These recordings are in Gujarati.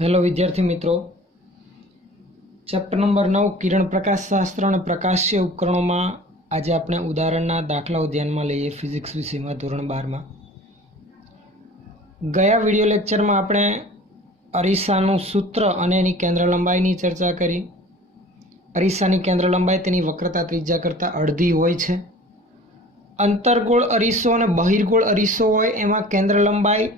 हेलो विद्यार्थी मित्रों, चैप्टर नंबर 9 किरण प्रकाश शास्त्र और प्रकाशीय उपकरणों में आज आपने उदाहरणना दाखलाओ ध्यान में लईए। फिजिक्स विषय में धोरण 12 में गया विडियो लेक्चर में आपणे अरीसाનું सूत्र और एनी केंद्र लंबाई की चर्चा करी। अरीसानी केंद्र लंबाई तेनी वक्रता त्रिज्या करता अर्धी होय छे। अंतरगोळ अरीसो और बहिर्गोळ अरीसो होय एमां केंद्र लंबाई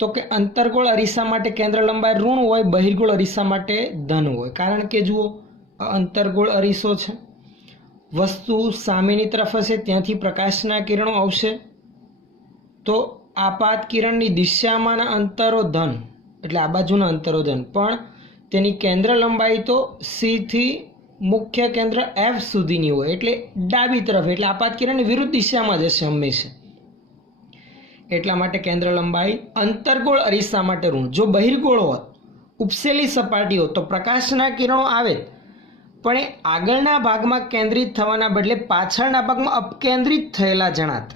तो कि अंतरगोळ अरीसा माटे केंद्र लंबाई ऋण होय, बहिर्गोळ अरीसा माटे धन होय। कारण के जुओ अंतरगोळ अरीसो छे, वस्तु सामेनी तरफ हशे त्यांथी प्रकाशना किरणों आवशे तो आपात किरणनी दिशामांना अंतरो धन एटले आ बाजुना अंतरो धन, पण तेनी केंद्र लंबाई तो सी थी मुख्य केंद्र एफ सुधीनी होय एटले डाबी तरफ, एटले आपात किरणनी विरुद्ध दिशामां जशे हमेशा। એટલા માટે કેન્દ્ર લંબાઈ અંતરગોળ અરીસા માટે ઋણ। જો બહિર્ગોળ હોત, ઉપસેલી સપાટી હોત તો પ્રકાશના કિરણો આવે પણ એ આગળના ભાગમાં કેન્દ્રિત થવાના બદલે પાછળના ભાગમાં અપકેન્દ્રિત થયેલા જણાત,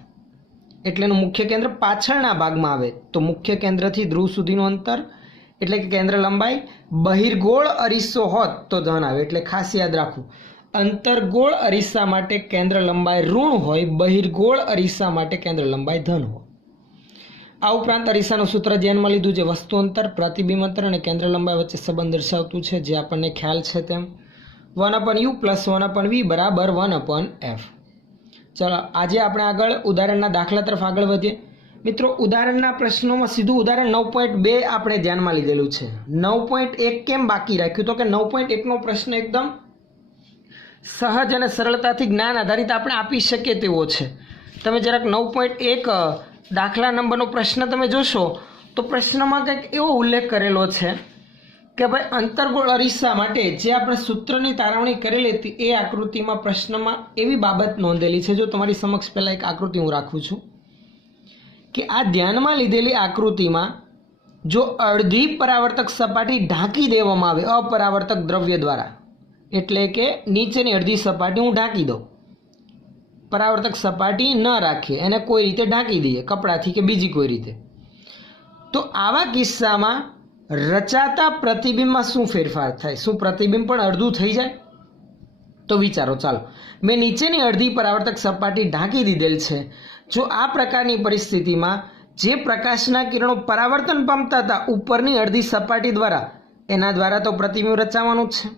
એટલે એનું મુખ્ય કેન્દ્ર પાછળના ભાગમાં આવે તો મુખ્ય કેન્દ્રથી ધ્રુવ સુધીનું અંતર એટલે કે કેન્દ્ર લંબાઈ બહિર્ગોળ અરીસો હોત તો ધન આવે। એટલે ખાસ યાદ રાખવું, અંતરગોળ અરીસા માટે કેન્દ્ર લંબાઈ ઋણ હોય, બહિર્ગોળ અરીસા માટે કેન્દ્ર લંબાઈ ધન હોય। आ उपरांत अरीसाનું सूत्र ધ્યાનમાં લીધું જે વસ્તુ અંતર, પ્રતિબિંબ અંતર અને કેન્દ્ર લંબાઈ વચ્ચે સંબંધ દર્શાવતું છે, જે આપણને ખ્યાલ છે તેમ 1/u + 1/v = 1/f। ચલો આજે આપણે આગળ ઉદાહરણના દાખલા તરફ આગળ વધીએ। મિત્રો ઉદાહરણના પ્રશ્નોમાં સીધું ઉદાહરણ 9.2 આપણે ધ્યાનમાં લીધેલું છે। 9.1 કેમ બાકી રાખ્યું તો કે 9.1 નો પ્રશ્ન એકદમ સહજ અને સરળતાથી જ્ઞાન આધારિત આપણે આપી શકીએ તેવો છે। તમે જરાક 9.1 दाखला नंबर प्रश्न तमे जोशो तो प्रश्न में कंईक एवो उल्लेख करेलो छे कि भाई अंतरगोळ अरीसा माटे जे आपणे सूत्रनी तारवणी करेली हती ए आकृति में प्रश्न में एवी बाबत नोंधेली छे। जो तमारी समक्ष पहला एक आकृति हूँ राखुं छुं कि आ ध्यान में लीधेली आकृति में जो अर्धी परावर्तक सपाटी ढांकी देवामां आवे अपरावर्तक द्रव्य द्वारा, एटले के नीचेनी अर्धी सपाटी हूँ ढांकी दऊं, परावर्तक सपाटी न राखीए एने कोई रीते ढांकी दीए कपड़ाथी के बीजी कोई रीते, तो आवा किस्सामां रचाता प्रतिबिंब में शुं फेरफार थाय? शुं प्रतिबिंब पण अर्धुं थई जाय? तो विचारो। चालो मैं नीचेनी अर्धी परावर्तक सपाटी ढांकी दीधेल छे। जो आ प्रकारनी परिस्थितिमां जे प्रकाशना किरणों परावर्तन पामता हता उपरनी अर्धी सपाटी द्वारा, एना द्वारा तो प्रतिबिंब रचावानुं ज छे।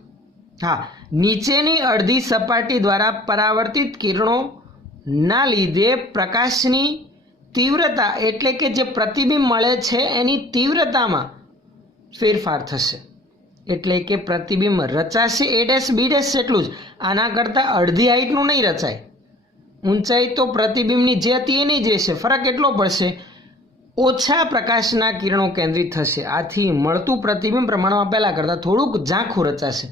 हाँ, नीचेनी अर्धी सपाटी द्वारा परावर्तित किरणों ना लीधे प्रकाशनी तीव्रता एटले के जे प्रतिबिंब मळे छे एनी तीव्रतामां फेरफार थशे, एटले के प्रतिबिंब रचाशे ए डैश बी डैश जेटલું જ, आना करता अर्धी हाइटનું नहीं रचाय। ऊंचाई तो प्रतिबिंबनी जे हती एनी ज रहेशे, फरक एटलो पड़शे ओछा प्रकाशना किरणों केंद्रित थशे। आथी मळतुं प्रतिबिंब प्रमाणमां पहेला करता थोडुंक झांखुं रचाशे,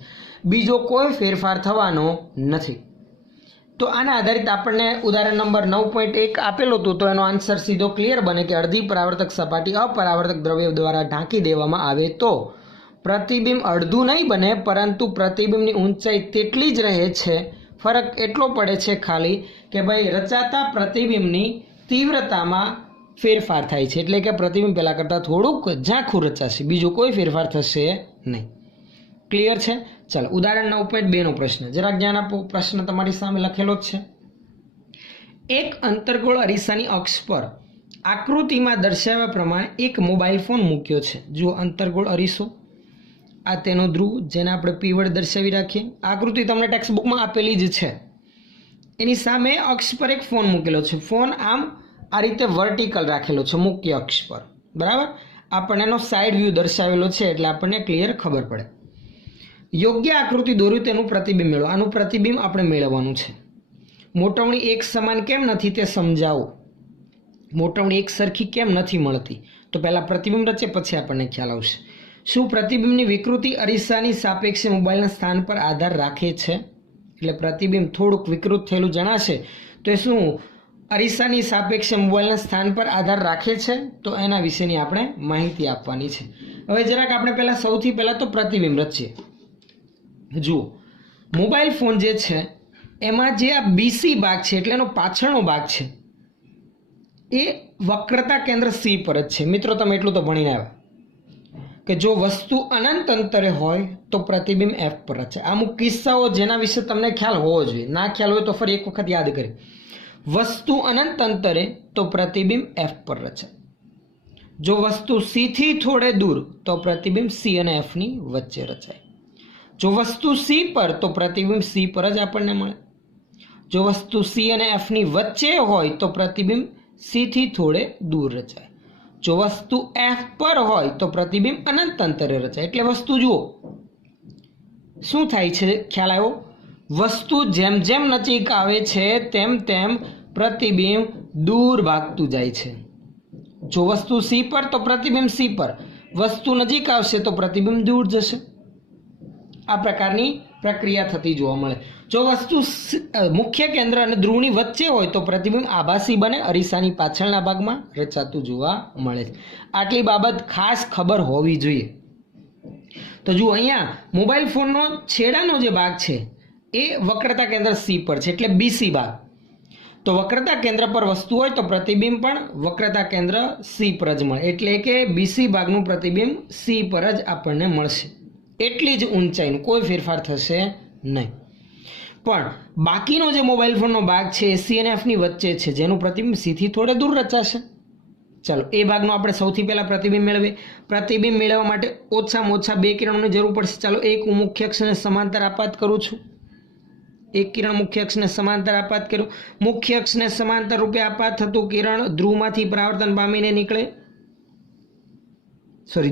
बीजो कोई फेरफार थवानो नथी। तो आना आधारित आपने उदाहरण नंबर 9.1 आपेलो हतुं तो एनो आंसर सीधो क्लियर बने कि अर्धी परावर्तक सपाटी अपरावर्तक द्रव्य द्वारा ढांकी देवामां आवे तो प्रतिबिंब अर्धुं नहीं बने, परंतु प्रतिबिंबनी ऊंचाई तेटली ज रहे छे। फरक एटलो पड़े छे खाली कि भाई रचाता प्रतिबिंबनी तीव्रतामां फेरफार थाय छे, एटले के प्रतिबिंब पहेला करता थोड़ुंक झांखुं रचाशे, बीजो कोई फेरफार थशे नहीं। क्लियर है? चलो उदाहरण 9.2 नो प्रश्न जरा ध्यान आपो। प्रश्न तमारी सामे लखेलो ज छे। एक अंतरगोळ अरीसानी अक्ष पर आकृति में दर्शाव्या प्रमाणे एक मोबाइल फोन मूक्यो छे। जो अंतरगोळ अरीसो आ तेनो ध्रुव जेने आपणे पी वडे दर्शावी राखीए। आकृति तमने टेक्स्ट बुक में आपेली ज छे। एनी सामे अक्ष पर एक फोन मूकेलो छे। फोन आम आ रीते वर्टिकल राखेलो छे मुख्य अक्ष पर, बराबर। आपणे एनो साइड व्यू दर्शावेलो छे એટલે આપણને ક્લિયર ખબર પડે। योग्य आकृति दोर्યું तेनुं प्रतिबिंब मेळવો। आनुं प्रतिबिंब આપણે મેળવવાનું છે। મોટવણી એક સમાન કેમ નથી તે સમજાવો। મોટવણી એક સરખી કેમ નથી મળતી તો પહેલા પ્રતિબિંબ રચે પછી આપણને ખ્યાલ આવશે। શું પ્રતિબિંબની વિકૃતિ અરીસાની સાપેક્ષે મોબાઈલના સ્થાન પર આધાર રાખે છે? એટલે પ્રતિબિંબ થોડુંક વિકૃત થયેલું જણાશે તો એ શું અરીસાની સાપેક્ષે મોબાઈલના સ્થાન પર આધાર રાખે છે? તો એના વિશેની આપણે માહિતી આપવાની છે। હવે જરાક આપણે પહેલા સૌથી પહેલા તો પ્રતિબિંબ રચીએ। जुओ मोबाइल फोन जे छे एमां जे आ बीसी भाग छे एटले एनो पाछळनो भाग छे ए वक्रता केंद्र सी पर ज छे। मित्रों तमे एटલું तो भणीने આવ્યા। કે જો વસ્તુ અનંત અંતરે હોય તો પ્રતિબિંબ F પર રચાય. અમુક કિસ્સાઓ જેના વિશે તમને ખ્યાલ હોવો જોઈએ, ના ખ્યાલ હોય તો ફરી એક વખત યાદ કરી. વસ્તુ અનંત અંતરે તો પ્રતિબિંબ F પર રચાય. જો વસ્તુ C થી થોડે દૂર તો પ્રતિબિંબ C અને F ની વચ્ચે રચાય. જો વસ્તુ C પર તો પ્રતિબિંબ C પર જ આપણને મળે. જો વસ્તુ C અને F ની વચ્ચે હોય તો પ્રતિબિંબ C થી થોડે દૂર રચાય. જો વસ્તુ F પર હોય તો પ્રતિબિંબ અનંત અંતરે રચાય. એટલે વસ્તુ જુઓ શું થાય છે, ખ્યાલ આવ્યો? વસ્તુ જેમ જેમ નજીક આવે છે તેમ તેમ પ્રતિબિંબ દૂર ભાગતું જાય છે. જો વસ્તુ C પર તો પ્રતિબિંબ C પર, વસ્તુ નજીક આવશે તો પ્રતિબિંબ દૂર જશે. આ પ્રકારની પ્રક્રિયા થતી જોવા મળે. જો વસ્તુ મુખ્ય કેન્દ્ર અને ધ્રુવની વચ્ચે હોય તો પ્રતિબિંબ આભાસી બને, અરીસાની પાછળના ભાગમાં રચાતું જોવા મળે છે. આટલી બાબત ખાસ ખબર હોવી જોઈએ. તો જુઓ અહીંયા મોબાઈલ ફોનનો છેડાનો જે ભાગ છે એ વક્રતા કેન્દ્ર C પર છે, એટલે BC ભાગ. તો વક્રતા કેન્દ્ર પર વસ્તુ હોય તો પ્રતિબિંબ પણ વક્રતા કેન્દ્ર C પર જ મળે, એટલે કે BC ભાગનું પ્રતિબિંબ C પર જ આપણને મળશે. એટલી જ ઊંચાઈનું, કોઈ ફેરફાર થશે નહીં. પણ બાકીનો જે મોબાઈલ ફોનનો ભાગ છે એ C અને F ની વચ્ચે છે, જેનું પ્રતિબિંબ C થી થોડે દૂર રચાશે. ચાલો એ ભાગનો આપણે સૌથી પહેલા પ્રતિબિંબ મેળવીએ. પ્રતિબિંબ મેળવવા માટે ઓછામાં ઓછા 2 કિરણોની જરૂર પડશે. ચાલો એક હું મુખ્ય અક્ષને સમાંતર આપાત કરું છું. એક કિરણ મુખ્ય અક્ષને સમાંતર આપાત કર્યું. મુખ્ય અક્ષને સમાંતર રૂપે આપાત થતું કિરણ ધ્રુવમાંથી પરાવર્તન પામીને નીકળે.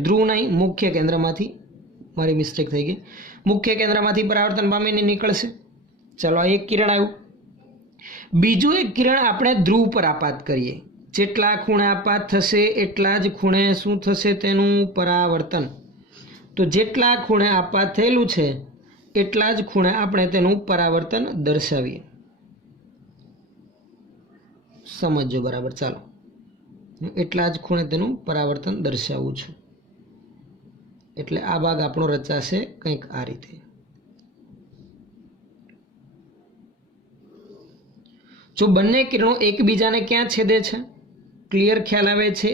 ધ્રુવ નહીં, મુખ્ય કેન્દ્રમાંથી, મારી મિસ્ટેક થઈ ગઈ. મુખ્ય કેન્દ્રમાંથી પરાવર્તન પામીને નીકળશે. ચાલો આ એક કિરણ આવ્યું. બીજું એક કિરણ આપણે ધ્રુવ પર આપાત કરીએ. જેટલા ખૂણે આપાત થશે એટલા જ ખૂણે શું થશે, તેનું પરાવર્તન. તો જેટલા ખૂણે આપાત થયેલું છે એટલા જ ખૂણે આપણે તેનું પરાવર્તન દર્શાવીએ. સમજો બરાબર. ચાલો એટલા જ ખૂણે તેનું પરાવર્તન દર્શાવું છું. એટલે આ ભાગ આપણો રચાશે કંઈક આ રીતે. જો બંને કિરણો એકબીજાને ક્યાં છેદે છે, ક્લિયર ખ્યાલ આવે છે?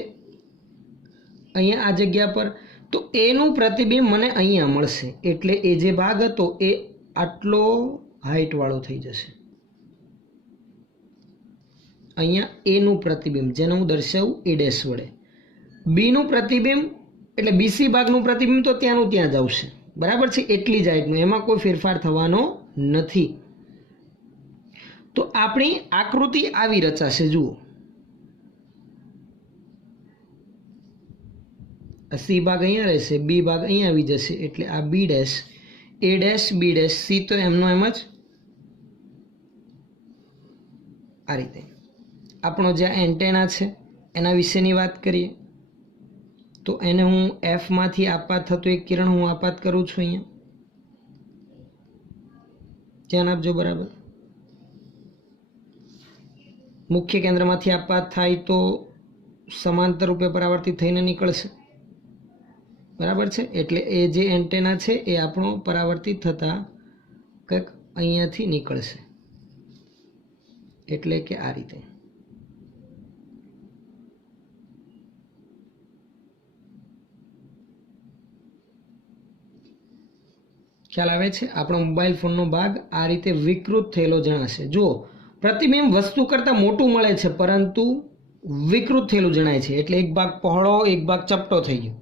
અહીંયા આ જગ્યા પર. તો એનું પ્રતિબિંબ મને અહીંયા મળશે. એટલે એ જે ભાગ હતો એ આટલો હાઈટ વાળો થઈ જશે. અહીંયા એનું પ્રતિબિંબ, જેને હું દર્શાવું A' વડે. બીનું પ્રતિબિંબ એટલે BC ભાગનું પ્રતિબિંબ તો ત્યાંનું ત્યાં જ આવશે. બરાબર છે? એટલી જ હાઈટનું, એમાં કોઈ ફેરફાર થવાનો નથી. તો આપણી આકૃતિ આવી રચાશે. જુઓ C ભાગ અહીંયા રહેશે, B ભાગ અહીંયા આવી જશે. એટલે આ B', A', B', C તો એમનો એમ જ આ રીતે. આપણો જે એન્ટેના છે એના વિશેની વાત કરીએ તો એને હું F માંથી આપાત થતું એક કિરણ હું આપાત કરું છું. અહીંયા ધ્યાન આપજો. બરાબર. મુખ્ય કેન્દ્રમાંથી આપાત થાય તો સમાંતર રૂપે પરાવર્તિત થઈને નીકળશે. બરાબર છે? એટલે એ જે એન્ટેના છે એ આપણો પરાવર્તિત થતા કંઈક અહીંયાથી નીકળશે. એટલે કે આ રીતે. ખ્યાલ આવે છે? આપણો મોબાઈલ ફોનનો ભાગ આ રીતે વિકૃત થયેલો જણાશે. જુઓ પ્રતિબિંબ વસ્તુ કરતાં મોટું મળે છે પરંતુ વિકૃત થયેલું જણાય છે. એટલે એક ભાગ પહોળો, એક ભાગ ચપટો થઈ ગયો.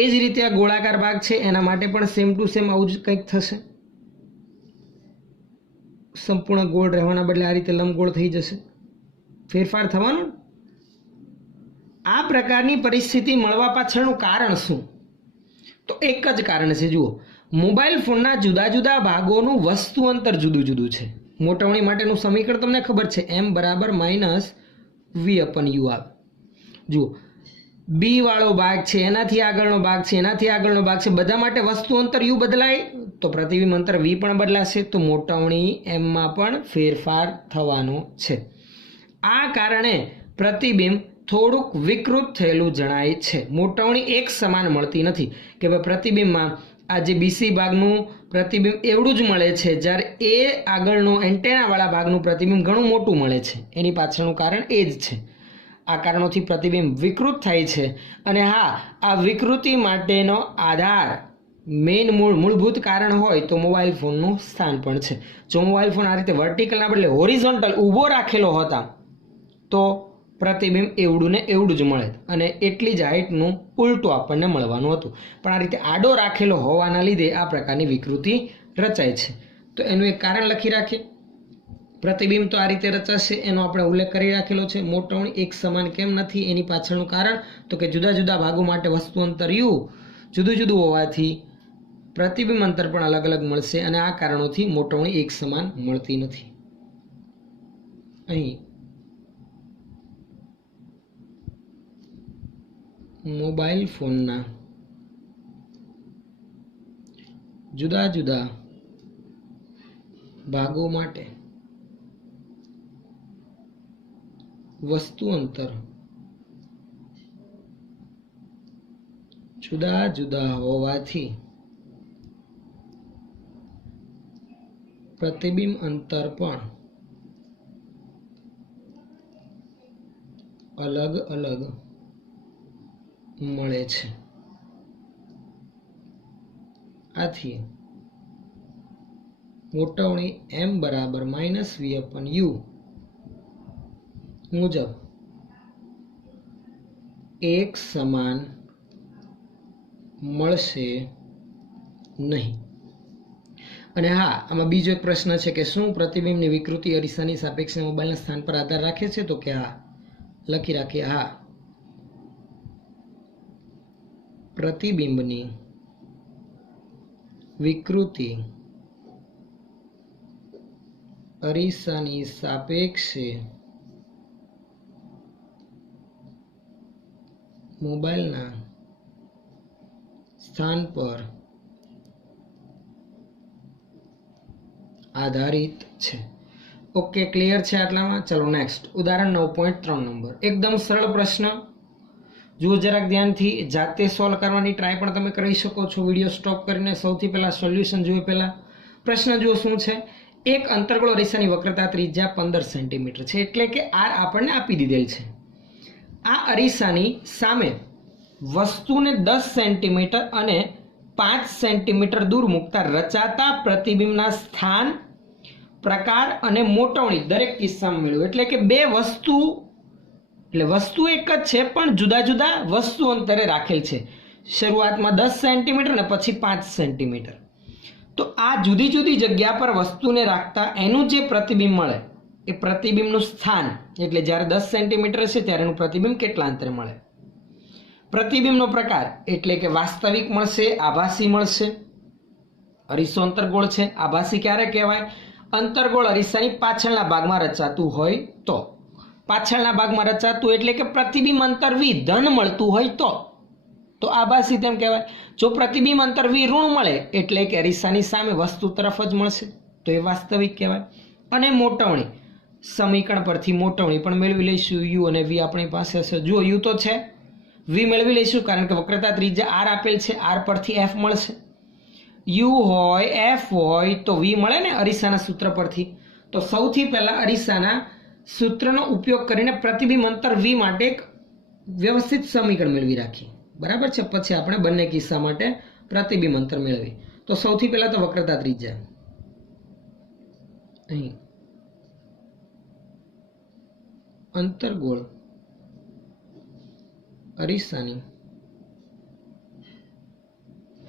એ જ રીતે આ ગોળાકાર ભાગ છે એના માટે પણ સેમ ટુ સેમ આવું જ કંઈક થશે. સંપૂર્ણ ગોળ રહેવાના બદલે આ રીતે લંબગોળ થઈ જશે. ફેરફાર થવાનો. આ પ્રકારની પરિસ્થિતિ મળવા પાછળનું કારણ શું? તો એક જ કારણ છે. જુઓ મોબાઈલ ફોનના જુદા જુદા ભાગોનું વસ્તુ અંતર જુદું જુદું છે. મોટવણી માટેનું સમીકરણ તમને ખબર છે, m બરાબર -v/u આવે. જુઓ B વાળો ભાગ છે, એનાથી આગળનો ભાગ છે, એનાથી આગળનો ભાગ છે, બધા માટે વસ્તુ અંતર u બદલાય તો પ્રતિબિંબ અંતર v પણ બદલાશે. તો મોટવણી m માં પણ ફેરફાર થવાનો છે. આ કારણે પ્રતિબિંબ થોડુંક વિકૃત થયેલું જણાય છે. મોટવણી એક સમાન મળતી નથી કે ભાઈ પ્રતિબિંબમાં આ જે BC ભાગનું પ્રતિબિંબ એવડું જ મળે છે, જ્યારે એ આગળનો એન્ટેનાવાળા ભાગનું પ્રતિબિંબ ઘણું મોટું મળે છે. એની પાછળનું કારણ એ જ છે. આ કારણોથી પ્રતિબિંબ વિકૃત થાય છે. અને હા, આ વિકૃતિ માટેનો આધાર મૂળભૂત કારણ હોય તો મોબાઈલ ફોનનું સ્થાન પણ છે. જો મોબાઈલ ફોન આ રીતે વર્ટિકલના બદલે હોરિઝોન્ટલ ઊભો રાખેલો હતા તો પ્રતિબિંબ એવડું ને એવડું જ મળે અને એટલી જ હાઇટનું ઉલટું આપણને મળવાનું હતું. પણ આ રીતે આડો રાખેલો હોવાના લીધે આ પ્રકારની વિકૃતિ રચાય છે. તો એનું એક કારણ લખી રાખીએ. પ્રતિબિંબ તો આ રીતે રચાશે એનો આપણે ઉલ્લેખ કરી રાખેલો છે. મોટવણી એક સમાન કેમ નથી એની પાછળનું કારણ તો કે જુદા જુદા ભાગો માટે વસ્તુ અંતર યુ જુદું જુદું હોવાથી પ્રતિબિંબ અંતર પણ અલગ અલગ મળશે અને આ કારણોથી મોટવણી એક સમાન મળતી નથી. અહીં મોબાઈલ ફોનના જુદા જુદા ભાગો માટે વસ્તુ અંતર જુદા જુદા હોવાથી પ્રતિબિંબ અંતર પણ અલગ અલગ મળે છે. આથી મોટવણી m બરાબર -v/u મુજબ એક સમાન મળશે નહીં. અને હા, આમાં બીજો એક પ્રશ્ન છે કે શું પ્રતિબિંબની વિકૃતિ અરીસાની સાપેક્ષે મોબાઈલના સ્થાન પર આધાર રાખે છે? તો કે હા, લખી રાખીએ. હા, પ્રતિબિંબની વિકૃતિ અરીસાની સાપેક્ષે મોબાઈલના સ્થાન પર આધારિત છે. ઓકે, ક્લિયર છે આટલામાં? ચલો નેક્સ્ટ ઉદાહરણ 9.3 નંબર. એકદમ સરળ પ્રશ્ન. જુઓ જરાક ધ્યાનથી, જાતે સોલ્વ કરવાની ટ્રાય પણ તમે કરી શકો છો વિડીયો સ્ટોપ કરીને. સૌથી પહેલા સોલ્યુશન જોઈએ. પહેલા પ્રશ્ન જુઓ શું છે. એક અંતર્ગોળ અરીસાની વક્રતા ત્રિજ્યા 15 સેન્ટીમીટર છે, એટલે કે આર આપણને આપી દીધેલ છે. આ અરીસાની સામે વસ્તુને 10 સેન્ટીમીટર અને 5 સેન્ટીમીટર દૂર મૂકતા રચાતા પ્રતિબિંબના સ્થાન, પ્રકાર અને મોટવણી દરેક કિસ્સામાં મેળવો. એટલે કે બે વસ્તુ, એટલે વસ્તુ એક જ છે પણ જુદા જુદા વસ્તુ અંતરે રાખેલ છે. શરૂઆતમાં 10 સેન્ટીમીટર અને પછી 5 સેન્ટીમીટર. તો આ જુદી જુદી જગ્યા પર વસ્તુને રાખતા એનું જે પ્રતિબિંબ મળે એ પ્રતિબિંબનું સ્થાન, એટલે જ્યારે 10 સેન્ટીમીટર છે ત્યારે એનું પ્રતિબિંબ કેટલા અંતરે મળે. પ્રતિબિંબનો પ્રકાર એટલે કે વાસ્તવિક મળશે, આભાસી મળશે. અરીસો અંતર્ગોળ છે. આભાસી ક્યારે કહેવાય? અંતર્ગોળ અરીસાની પાછળના ભાગમાં રચાતું હોય તો. પાછળના ભાગમાં રચાતું એટલે કે પ્રતિબિંબ અંતર v ધન મળતું હોય તો આભાસી તેમ કહેવાય. જો પ્રતિબિંબ અંતર v ઋણ મળે એટલે કે અરીસાની સામે વસ્તુ તરફ જ મળશે તો એ વાસ્તવિક કહેવાય. અને મોટવણી, સમીકરણ પરથી મોટવણી પણ મેળવી લઈશું. u અને v આપણી પાસે હશે. જુઓ u તો છે, v મેળવી લઈશું કારણ કે વક્રતા ત્રિજ્યા r આપેલ છે. r પરથી f મળશે. u હોય f હોય તો v મળે ને અરીસાના સૂત્ર પરથી. તો સૌથી પહેલા અરીસાના સૂત્રનો ઉપયોગ કરીને પ્રતિબિંબ અંતર v માટે એક વ્યવસ્થિત સમીકરણ મેળવી રાખીએ. બરાબર છે? પછી આપણે બંને કિસ્સા માટે પ્રતિબિંબ અંતર મેળવી. તો સૌથી પહેલા તો વક્રતા ત્રિજ્યા અહીં અંતર્ગોળ અરીસાની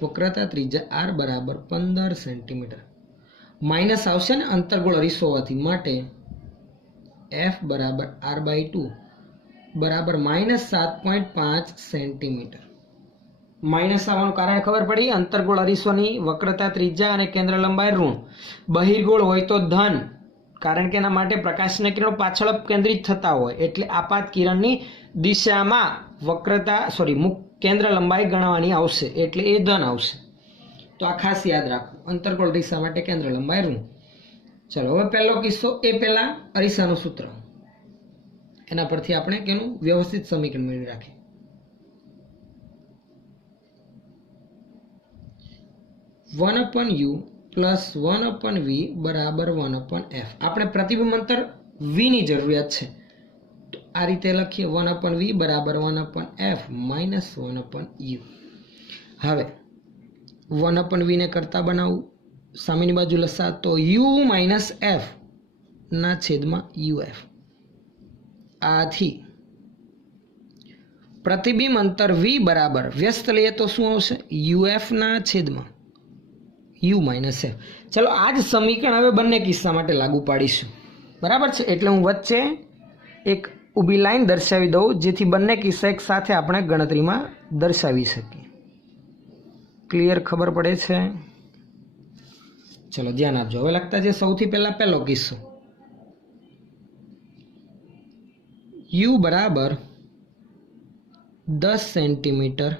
વક્રતા ત્રિજ્યા r બરાબર 15 સેન્ટીમીટર. માઇનસ આવશે ને અંતર્ગોળ અરીસો હોવાથી, માટે f બરાબર r/2 બરાબર -7.5 સેન્ટીમીટર. માઇનસ આવવાનું કારણ ખબર પડી. અંતર્ગોળ અરીસોની વક્રતા ત્રિજ્યા અને કેન્દ્ર લંબાઈ ઋણ. બહિર્ગોળ હોય તો ધન, કારણ કે એના માટે પ્રકાશના કિરણો પાછળ કેન્દ્રિત થતા હોય એટલે આપાત કિરણની દિશામાં કેન્દ્ર લંબાઈ ગણવાની આવશે એટલે એ ધન આવશે. તો આ ખાસ યાદ રાખો. અંતર્ગોળ અરીસા માટે કેન્દ્ર લંબાઈ ઋણ. ચલો હવે પહેલો કિસ્સો. એ પહેલા અરીસાનું સૂત્ર, એના પરથી આપણે કેનું વ્યવસ્થિત સમીકરણ મેળવી રાખીએ. 1/u + 1/v બરાબર 1/f. આપણે પ્રતિબિંબ અંતર v ની જરૂરિયાત છે તો આ રીતે લખીએ 1/v બરાબર 1/f માઇનસ 1/u. હવે 1/v ને કરતા બનાવું, સામેની બાજુ લસા તો u માઇનસ f ના છેદમાં uf. આથી પ્રતિબિંબ અંતર v બરાબર વ્યસ્ત લઈએ તો શું આવશે? uf ના છેદમાં u માઇનસ f. ચલો આ જ સમીકરણ હવે બંને કિસ્સા માટે લાગુ પાડીશું. બરાબર છે, એટલે હું વચ્ચે એક ઊભી લાઈન દર્શાવી દઉં જેથી બંને કિસ્સા એક સાથે આપણે ગણતરીમાં દર્શાવી શકીએ. ક્લિયર ખબર પડે છે? ચલો ધ્યાન આપજો. હવે લખતા છે સૌથી પહેલા પહેલો કિસ્સો, u બરાબર 10 સેન્ટીમીટર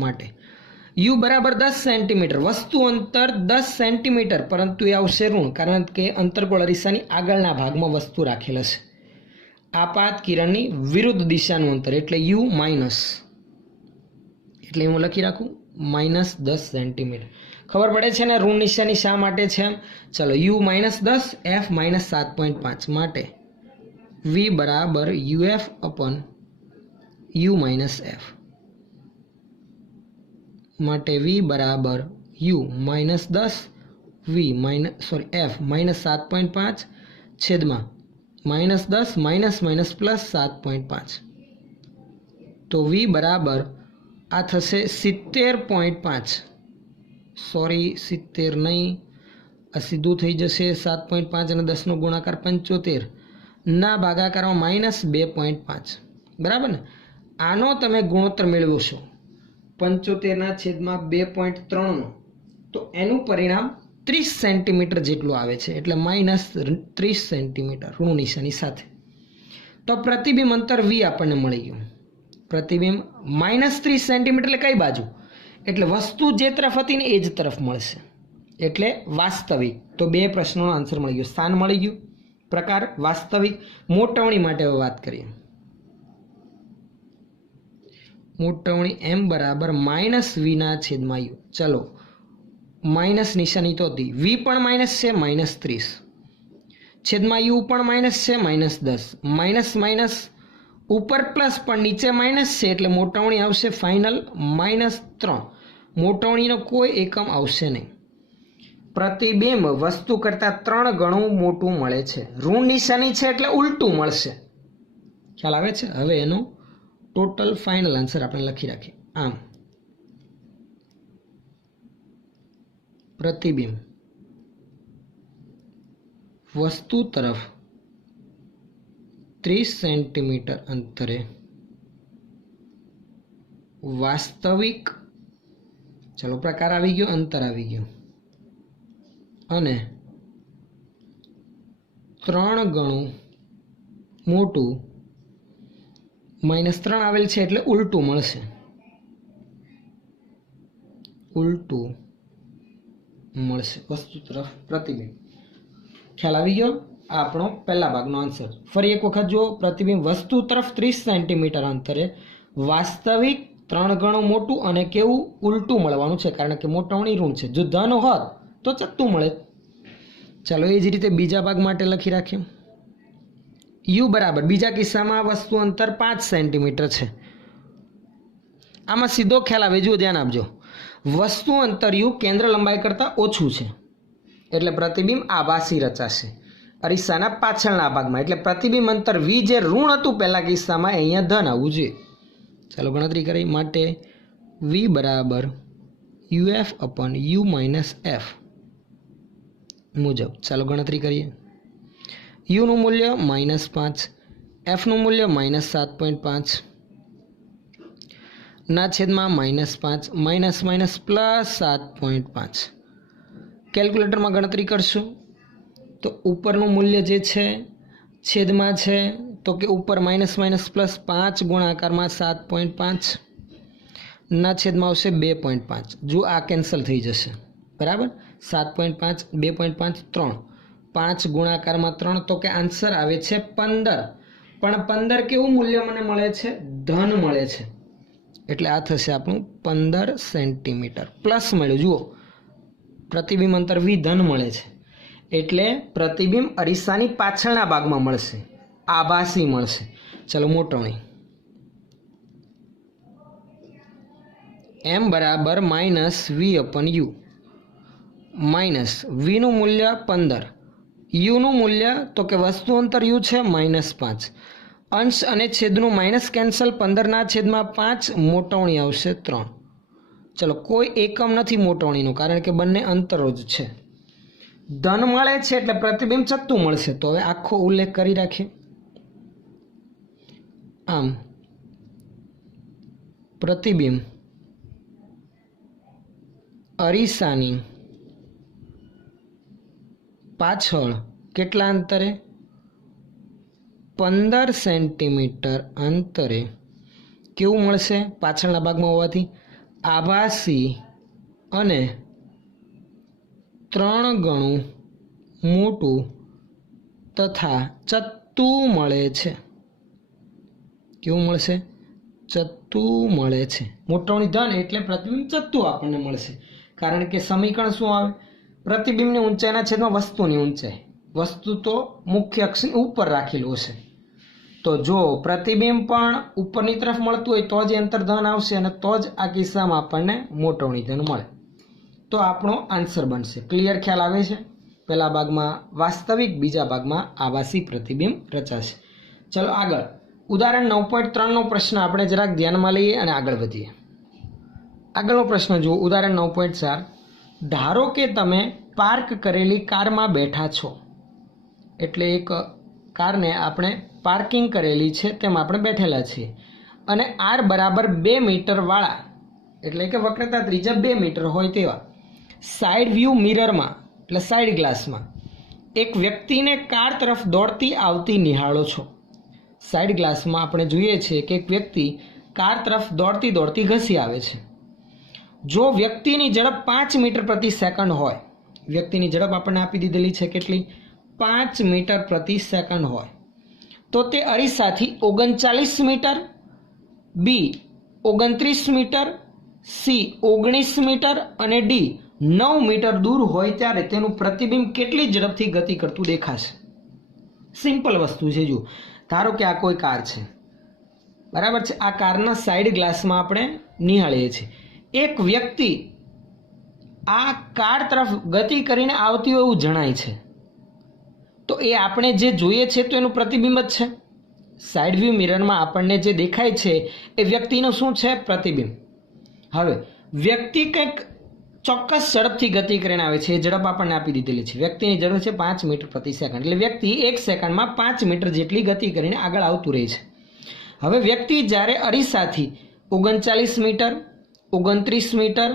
માટે. u બરાબર 10 સેન્ટીમીટર, વસ્તુ અંતર 10 સેન્ટીમીટર, પરંતુ એ આવશે ઋણ, કારણ કે અંતર્ગોળ અરીસાની આગળના ભાગમાં વસ્તુ રાખેલ છે. આપાત કિરણની વિરુદ્ધ દિશાનું અંતર એટલે u માઇનસ, એટલે હું લખી રાખું માઇનસ 10 સેન્ટીમીટર. ખબર પડે છે ને ઋણ નિશાની શા માટે છે? ચલો u માઇનસ 10 f માઇનસ 7.5 માટે v બરાબર uf અપન u માઇનસ f માટે v બરાબર u માઇનસ 10 f માઇનસ 7.5 છેદમાં માઇનસ 10 માઇનસ માઇનસ પ્લસ 7.5. તો v બરાબર આ થશે 70.5, સોરી 70 નહીં, આ સીધું થઈ જશે 7.5 અને 10નો ગુણાકાર 75 ના ભાગાકારમાં માઇનસ 2.5. બરાબર ને? આનો તમે ગુણોત્તર મેળવો છો 75 છેદમાં 2.3નો, તો એનું પરિણામ 30 સેન્ટીમીટર જેટલું આવે છે, એટલે માઇનસ 30 સેન્ટીમીટર ઋણ નિશાની સાથે. તો પ્રતિબિંબ અંતર v આપણને મળી ગયું. પ્રતિબિંબ માઇનસ 30 સેન્ટીમીટર એટલે કઈ બાજુ? એટલે વસ્તુ જે તરફ હતી ને એ જ તરફ મળશે, એટલે વાસ્તવિક. તો બે પ્રશ્નોનો આન્સર મળી ગયો. સ્થાન મળી ગયું, પ્રકાર વાસ્તવિક. મોટવણી માટે હવે વાત કરીએ. મોટવણી m બરાબર માઇનસ v ના છેદમાં u. ચલો માઇનસ નિશાની તો હતી, v પણ માઇનસ છે માઇનસ 30, છેદમાં u પણ માઇનસ છે માઇનસ 10, માઇનસ માઇનસ ઉપર પ્લસ પણ નીચે માઇનસ છે, એટલે મોટવણી આવશે ફાઇનલ માઇનસ 3. મોટવણીનો કોઈ એકમ આવશે નહીં. પ્રતિબિંબ વસ્તુ કરતાં 3 ગણું મોટું મળે છે. ઋણ નિશાની છે એટલે ઉલટું મળશે. ખ્યાલ આવે છે? હવે એનો ટોટલ ફાઇનલ આન્સર આપણે લખી રાખીએ. આમ પ્રતિબિંબ વસ્તુ તરફ 30 સેન્ટીમીટર અંતરે વાસ્તવિક, ચલો પ્રકાર આવી ગયો, અંતર આવી ગયું, અને 3 ગણું મોટું માઇનસ 3 આવેલ છે એટલે ઉલટું મળશે. ઉલટું મળશે વસ્તુ તરફ પ્રતિબિંબ. ખ્યાલ આવી ગયો? આ આપણો પહેલા ભાગનો આન્સર. ફરી એક વખત જો, પ્રતિબિંબ વસ્તુ તરફ 30 સેન્ટીમીટર અંતરે વાસ્તવિક 3 ગણું મોટું અને કેવું ઉલટું મળવાનું છે, કારણ કે મોટવણી ઋણ છે. જો ધન હોત તો ચત્તું મળે. ચાલો એ જ રીતે બીજા ભાગ માટે લખી રાખીએ. u બરાબર બીજા કિસ્સામાં વસ્તુ અંતર 5 સેન્ટીમીટર છે. આમાં સીધો ખ્યાલ આવે, જુઓ ધ્યાન આપજો. વસ્તુ અંતર u કેન્દ્ર લંબાઈ કરતાં ઓછું છે, એટલે પ્રતિબિંબ આભાસી રચાશે અરીસાના પાછળના ભાગમાં. એટલે પ્રતિબિંબ અંતર v જે ઋણ હતું પહેલા કિસ્સામાં, અહીંયા ધન આવવું જોઈએ. ચાલો ગણતરી કરી. માટે v બરાબર uf અપન u માઇનસ f મુજબ. ચાલો ગણતરી કરીએ. u નું મૂલ્ય -5, f નું મૂલ્ય -7.5 ના છેદમાં -5 માઇનસ માઇનસ પ્લસ 7.5. કેલ્ક્યુલેટરમાં ગણતરી કરશું તો ઉપરનું મૂલ્ય જે છે છેદમાં છે, તો કે ઉપર માઇનસ માઇનસ પ્લસ 5 ગુણાકારમાં 7.5 ના છેદમાં આવશે 2.5. જો આ કેન્સલ થઈ જશે, બરાબર. 7.5 2.5 3, 5 ગુણાકારમાં 3, તો કે આન્સર આવે છે 15. પણ 15 કેવું મૂલ્ય મને મળે છે? ધન મળે છે, એટલે આ થશે આપણું 15 સેન્ટીમીટર પ્લસ મળ્યું. જુઓ પ્રતિબિંબ અંતર v ધન મળે છે, એટલે પ્રતિબિંબ અરીસાની પાછળના ભાગમાં મળશે. આભાસી મળશે. ચલો મોટવણી. m બરાબર -v/u માઇનસ વીનું મૂલ્ય 15, યુનું મૂલ્ય તો કે વસ્તુ અંતર યુ છે -5, અંશ અને છેદનું માઇનસ કેન્સલ, 15/5 મોટવણી આવશે 3. ચલો કોઈ એકમ નથી મોટવણીનું કારણ કે બંને અંતરો જ છે. ધન મળે છે એટલે પ્રતિબિંબ ચત્તુ મળશે. તો હવે આખો ઉલ્લેખ કરી રાખીએ. આમ પ્રતિબિંબ અરીસાની પાછળ કેટલા અંતરે? 15 સેન્ટીમીટર અંતરે કેવું મળશે? પાછળના ભાગમાં હોવાથી આભાસી અને 3 ગણું મોટું તથા ચત્તુ મળે છે. કેવું મળશે? ચત્તુ મળે છે. મોટવણી ધન એટલે પ્રતિબિંબ ચત્તુ આપણને મળશે કારણ કે સમીકરણ શું આવે? પ્રતિબિંબની ઊંચાઈના છેદમાં વસ્તુની ઊંચાઈ. વસ્તુ તો મુખ્ય અક્ષની ઉપર રાખેલું હશે. તો જો પ્રતિબિંબ પણ ઉપરની તરફ મળતું હોય તો જ અંતર ધન આવશે અને તો જ આ કિસ્સામાં આપણને મોટવણી ધન મળે. તો આપણો આન્સર બનશે. ક્લિયર ખ્યાલ આવે છે? પહેલા ભાગમાં વાસ્તવિક, બીજા ભાગમાં આભાસી પ્રતિબિંબ રચાશે. ચલો આગળ ઉદાહરણ 9.3 નો પ્રશ્ન આપણે જરાક ધ્યાનમાં લઈએ અને આગળ વધીએ. આગળનો પ્રશ્ન જુઓ. ઉદાહરણ 9.4. ધારો કે તમે પાર્ક કરેલી કારમાં બેઠા છો. એટલે એક કારને આપણે પાર્કિંગ કરેલી છે તેમાં આપણે બેઠેલા છીએ અને r બરાબર 2 મીટર વાળા એટલે કે વક્રતા ત્રિજ્યા 2 મીટર હોય તેવા સાઇડ વ્યૂ મિરરમાં એટલે સાઇડ ગ્લાસમાં એક વ્યક્તિને કાર તરફ દોડતી આવતી નિહાળો છો. સાઇડ ગ્લાસમાં આપણે જોઈએ છીએ કે એક વ્યક્તિ કાર તરફ દોડતી દોડતી ઘસી આવે છે. જો વ્યક્તિની ઝડપ 5 મીટર પ્રતિ સેકન્ડ હોય, વ્યક્તિની ઝડપ આપણને આપી દીધેલી છે કેટલી? 5 મીટર પ્રતિ સેકન્ડ હોય તો તે અરીસાથી 39 મીટર, બી 29 મીટર, સી 19 મીટર અને ડી 9 મીટર દૂર હોય ત્યારે તેનું પ્રતિબિંબ કેટલી ઝડપથી ગતિ કરતું દેખાશે? સિમ્પલ વસ્તુ છે. જો ધારો કે આ કોઈ કાર છે, બરાબર છે. આ કારના સાઈડ ગ્લાસમાં આપણે નિહાળીએ છીએ. એક વ્યક્તિ આ કાર તરફ ગતિ કરીને આવતી હોય એવું જણાય છે. તો એ આપણે જે જોઈએ છે તો એનું પ્રતિબિંબ જ છે. સાઇડ વ્યૂ મિરરમાં આપણને જે દેખાય છે એ વ્યક્તિનું શું છે? પ્રતિબિંબ. હવે વ્યક્તિ કંઈક ચોક્કસ ઝડપથી ગતિ કરીને આવે છે. એ ઝડપ આપણને આપી દીધેલી છે. વ્યક્તિની ઝડપ છે 5 મીટર પ્રતિ સેકન્ડ. એટલે વ્યક્તિ 1 સેકન્ડમાં 5 મીટર જેટલી ગતિ કરીને આગળ આવતું રહે છે. હવે વ્યક્તિ જ્યારે અરીસાથી 39 મીટર, 29 મીટર,